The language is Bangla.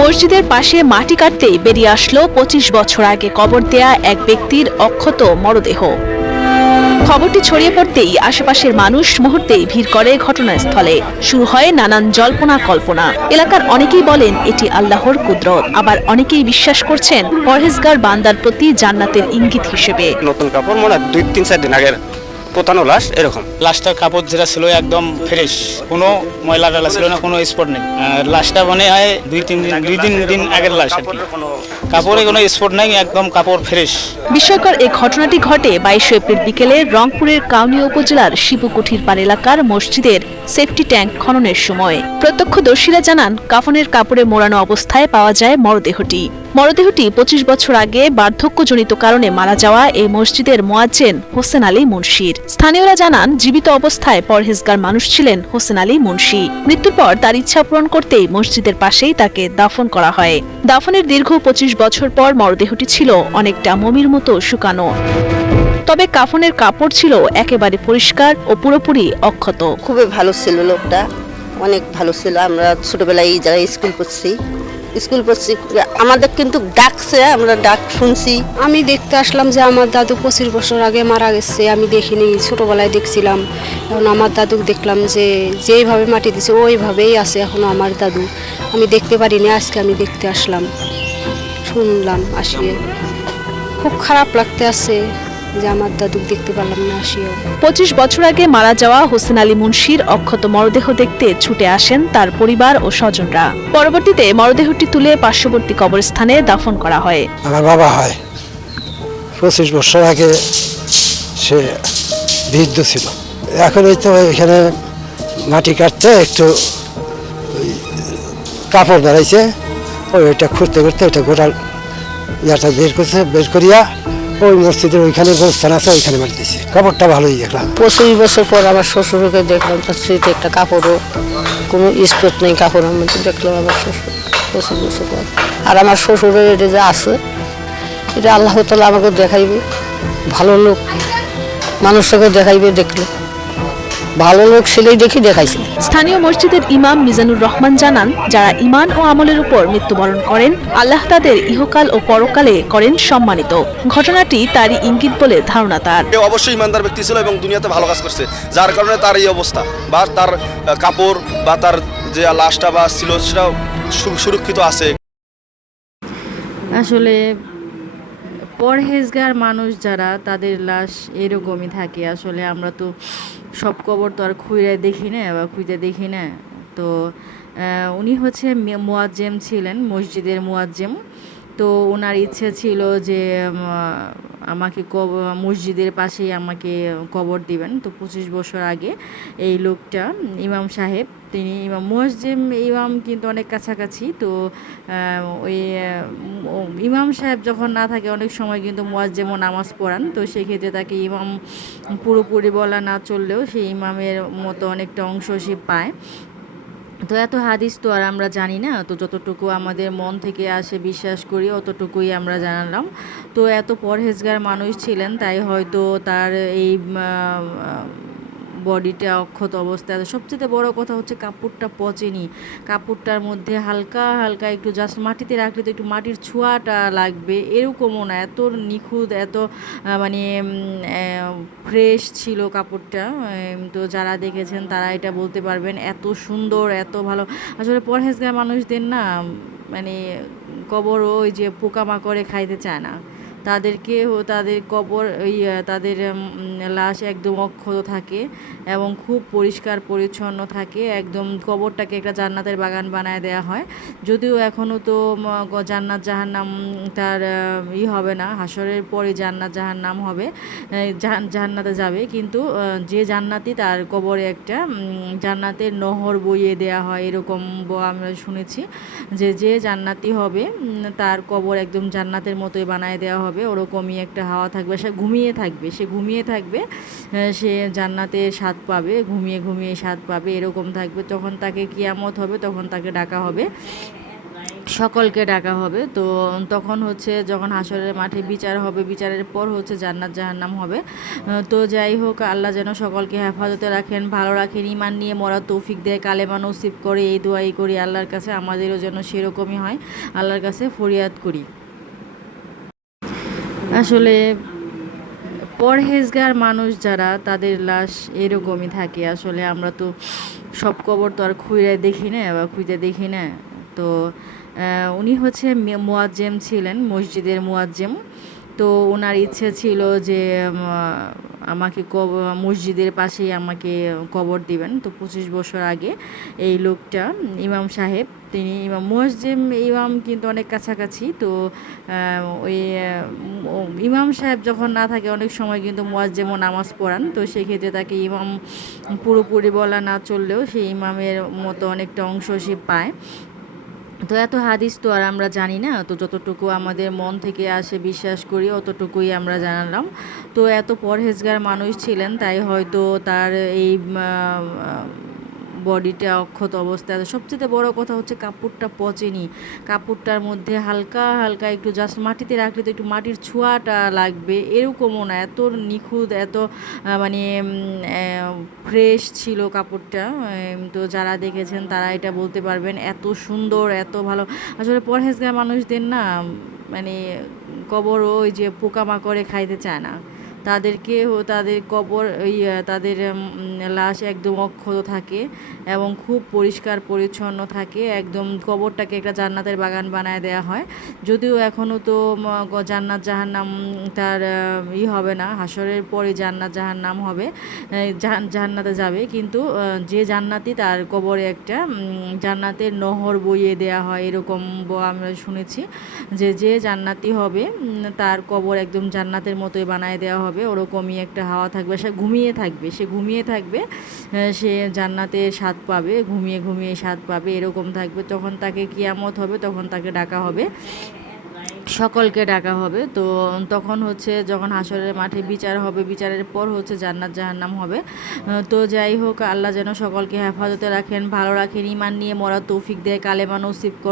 মসজিদের পাশে মাটি কাটতেই বেরিয়ে আসলো ২৫ বছর আগে কবর দেয়া এক ব্যক্তির অক্ষত মরদেহ। খবরটি ছড়িয়ে পড়তেই আশেপাশের মানুষ মুহূর্তেই ভিড় করে ঘটনাস্থলে। শুরু হয় নানান জল্পনা কল্পনা। এলাকার অনেকেই বলেন এটি আল্লাহর কুদরত, আবার অনেকেই বিশ্বাস করছেন পরহেজগার বান্দার প্রতি জান্নাতের ইঙ্গিত হিসেবে। নতুন কাপড় মনে ২-৩-৪ দিন আগের পোতানো লাশ এরকম। লাশটার কাপড় যেটা ছিল একদম ফ্রেশ, কোনো ময়লা টালা ছিল না, কোনো স্পট নেই। লাশটা মনে হয় ২-৩ দিন আগের লাশ আর কি। কাপড়ে কোনো স্পট নাই, একদম কাপড় ফ্রেশ। বিস্ময়কর এই ঘটনাটি ঘটে ২২ এপ্রিল বিকেলে রংপুরের কাউনিয়া উপজেলার শিবকুঠিরপাড় এলাকার মসজিদের সেফটি ট্যাঙ্ক খননের সময়। প্রত্যক্ষদর্শীরা জানান কাফনের কাপড়ে মোড়ানো অবস্থায় পাওয়া যায় মরদেহটি। ২৫ বছর আগে বার্ধক্যজনিত কারণে মারা যাওয়া এই মসজিদের মুয়াজ্জিন হোসেন আলী মুন্সির। স্থানীয়রা জানান জীবিত অবস্থায় পরহেজগার মানুষ ছিলেন হোসেন আলী মুন্সি। মৃত্যুর পর তার ইচ্ছা পূরণ করতেই মসজিদের পাশেই তাকে দাফন করা হয়। দাফনের দীর্ঘ ২৫ বছর পর মরদেহটি ছিল অনেকটা মমির মতো শুকানো, তবে কাফনের কাপড় ছিল একেবারে পরিষ্কার ও পুরোপুরি অক্ষত। খুবই ভালো ছিল লোকটা, অনেক ভালো ছিল। আমরা ছোটবেলায় এই জায়গায় স্কুল পড়ছি, আমাদের কিন্তু ডাকছে, আমরা ডাক শুনছি। আমি দেখতে আসলাম যে আমার দাদু ২৫ বছর আগে মারা গেছে। আমি দেখিনি, ছোটবেলায় দেখছিলাম। এখন আমার দাদুকে দেখলাম যে যেইভাবে মাটি দিছে ওইভাবেই আছে এখনো আমার দাদু। আমি দেখতে পারিনি, আজকে আমি দেখতে আসলাম, শুনলাম আসিয়ে। খুব খারাপ লাগতে আছে যে আমার দাদুক দেখতে পারলাম না আসিও। ২৫ বছর আগে মারা যাওয়া হোসেন আলী মুন্সির অক্ষত মরদেহ দেখতে ছুটে আসেন তার পরিবার ও স্বজনরা। পরবর্তীতে মরদেহটি তুলে পার্শ্ববর্তী কবরস্থানে দাফন করা হয়। আমার বাবা হয় ২৫ বছর আগে সে বৃদ্ধ ছিল। এখন এই তো এখানে মাটি কাটতে একটু কাপড় দাঁড়াইছে, ওইটা খুঁড়তে খুঁড়তে ওইটা গোটাল ইয়াটা বের করিয়া ওই মসজিদের ওইখানে গোস্থান আছে, ওইখানে মাটি দিয়েছে। কাপড়টা ভালোই দেখলাম। ২৫ বছর পর আমার শ্বশুরকে দেখলাম, তার স্মৃতি একটা কাপড়ও কোনো স্পট নেই কাপড়ের মধ্যে দেখলাম আমার শ্বশুর ২৫ বছর পর। আর আমার শ্বশুরের এটা যে আছে, এটা আল্লাহ তাআলা আমাকে দেখাইবে। ভালো লোক মানুষকে দেখাইবে, দেখলে ভালো লোক ছেলেই দেখি দেখাইছে। স্থানীয় মসজিদের ইমাম মিজানুর রহমান জানান, যারা ঈমান ও আমলের উপর মৃত্যুবরণ করেন আল্লাহ তাদের ইহকাল ও পরকালে করেন সম্মানিত। ঘটনাটি তারই ইঙ্গিত বলে ধারণা তার। অবশ্যই ইমানদার ব্যক্তি ছিল এবং দুনিয়াতে ভালো কাজ করছে, যার কারণে তার এই অবস্থা, বা তার কাপড় বা তার যে লাশটা বা ছিল সেটা সুরক্ষিত আছে। আসলে পরহেজগার মানুষ যারা, তাদের লাশ এরকমই থাকে। আসলে আমরা তো সব কবর তো আর খুঁড়ে দেখি না বা খুঁজে দেখি না। তো উনি হচ্ছে মুয়াজ্জেম ছিলেন, মসজিদের মুয়াজ্জেম। তো ওনার ইচ্ছে ছিল যে আমাকে মসজিদের পাশেই আমাকে কবর দিবেন। তো ২৫ বছর আগে এই লোকটা ইমাম সাহেব, তিনি ইমাম মুয়াজ্জেম ইমাম কিন্তু অনেক কাছাকাছি। তো ওই ইমাম সাহেব যখন না থাকে অনেক সময় কিন্তু মুয়াজ্জেমও নামাজ পড়ান। তো সেক্ষেত্রে তাকে ইমাম পুরোপুরি বলা না চললেও সেই ইমামের মতো অনেকটা অংশ সে পায়। তো এত হাদিস তো আর আমরা জানি না, তো যতটুকু আমাদের মন থেকে আসে বিশ্বাস করি অতটুকুই আমরা জানালাম। তো এত পরহেজগার মানুষ ছিলেন, তাই হয়তো তার এই বডিটা অক্ষত অবস্থায়। সবচেয়ে বড় কথা হচ্ছে কাপড়টা পচেনি, কাপড়টার মধ্যে হালকা হালকা একটু জাস্ট মাটিতে রাখলে তো একটু মাটির ছোঁয়াটা লাগবে, এরকমও না। এত নিখুঁত, এত মানে ফ্রেশ ছিল কাপড়টা। তো যারা দেখেছেন তারা এটা বলতে পারবেন, এত সুন্দর, এত ভালো। আসলে পরহেজগার মানুষদের না মানে কবরও ওই যে পোকামাকড়ে খাইতে চায় না, তাদেরকে তাদের কবর তাদের লাশ একদম অক্ষত থাকে এবং খুব পরিষ্কার পরিচ্ছন্ন থাকে। একদম কবরটাকে একটা জান্নাতের বাগান বানায় দেওয়া হয়। যদিও এখনও তো জান্নাত জাহান্নাম তার হবে না, হাসরের পরে জান্নাত জাহান্নাম হবে, জান্নাতে যাবে। কিন্তু যে জান্নাতি তার কবরে একটা জান্নাতের নহর বইয়ে দেওয়া হয়, এরকম আমরা শুনেছি যে জান্নাতি হবে তার কবর একদম জান্নাতের মতোই বানায় দেওয়া হবে। ওরকমই একটা হাওয়া থাকবে, সে ঘুমিয়ে থাকবে, সে জান্নাতের স্বাদ পাবে, ঘুমিয়ে ঘুমিয়ে স্বাদ পাবে, এরকম থাকবে। যখন তাকে কিয়ামত হবে তখন তাকে ডাকা হবে, সকলকে ডাকা হবে। তো তখন হচ্ছে যখন হাসরের মাঠে বিচার হবে, বিচারের পর হচ্ছে জান্নাত জাহান্নাম হবে। তো যাই হোক, আল্লাহ যেন সকলকে হেফাজতে রাখেন, ভালো রাখেন, ঈমান নিয়ে মরার তৌফিক দেয়, কালেমা নসিব করে, এই দোয়াই করি আল্লাহর কাছে, আমাদেরও যেন সেরকমই হয়, আল্লাহর কাছে ফরিয়াদ করি। আসলে পরহেজগার মানুষ যারা, তাদের লাশ এরকমই থাকে। আসলে আমরা তো সব কবর তো আর খুঁড়ে দেখি না বা খুঁজে দেখি না। তো উনি হচ্ছে মুয়াজ্জেম ছিলেন, মসজিদের মুয়াজ্জেম। তো ওনার ইচ্ছে ছিল যে আমাকে মসজিদের পাশেই আমাকে কবর দিবেন। তো 25 বছর আগে এই লোকটা, ইমাম সাহেব, তিনি মুয়াজ্জেম ইমাম কিন্তু অনেক কাছাকাছি। তো ওই ইমাম সাহেব যখন না থাকে অনেক সময় কিন্তু মুয়াজ্জেমও নামাজ পড়ান। তো সেক্ষেত্রে তাকে ইমাম পুরোপুরি বলা না চললেও সেই ইমামের মতো অনেকটা অংশ সে পায়। তো এত হাদিস তো আর আমরা জানি না, তো যতটুকু আমাদের মন থেকে আসে বিশ্বাস করি অতটুকুই আমরা জানালাম। তো এত পরহেজগার মানুষ ছিলেন, তাই হয়তো তার এই বডিটা অক্ষত অবস্থায়। সবচেয়ে বড় কথা হচ্ছে কাপড়টা পচেনি, কাপড়টার মধ্যে হালকা হালকা একটু জাস্ট মাটিতে রাখলে তো একটু মাটির ছোঁয়াটা লাগবে, এরকমও না, এত নিখুঁত, এত মানে ফ্রেশ ছিল কাপড়টা। তো যারা দেখেছেন তারা এটা বলতে পারবেন, এত সুন্দর, এত ভালো। আসলে পরহেজগার মানুষদের না, মানে কবরও ওই যে পোকামাকড়ে খাইতে চায় না, তাদের কবর তাদের লাশ একদম অক্ষত থাকে এবং খুব পরিষ্কার পরিচ্ছন্ন থাকে। একদম কবরটাকে একটা জান্নাতের বাগান বানায় দেওয়া হয়। যদিও এখনও তো জান্নাত জাহান্নাম তার হবে না, হাসরের পরে জান্নাত জাহান্নাম হবে, জান্নাতে যাবে। কিন্তু যে জান্নাতি, তার কবরে একটা জান্নাতের নহর বইয়ে দেয়া হয়, এরকম আমরা শুনেছি যে জান্নাতি হবে তার কবর একদম জান্নাতের মতোই বানায় দেওয়া হবে। ওরকমই একটা হাওয়া থাকবে, সে ঘুমিয়ে থাকবে, সে জান্নাতের স্বাদ পাবে, ঘুমিয়ে ঘুমিয়ে স্বাদ পাবে, এরকম থাকবে। তখন তাকে কিয়ামত হবে, তখন তাকে ডাকা হবে, সকলকে ডাকা হবে। তো তখন হচ্ছে যখন হাসরের মাঠে বিচার হবে, বিচারের পর হচ্ছে জান্নাত জাহান্নাম হবে। তো যাই হোক, আল্লাহ যেন সকলকে হেফাজতে রাখেন, ভালো রাখেন, ঈমান নিয়ে মরার তৌফিক দেয়, কালেমা নসিব করে।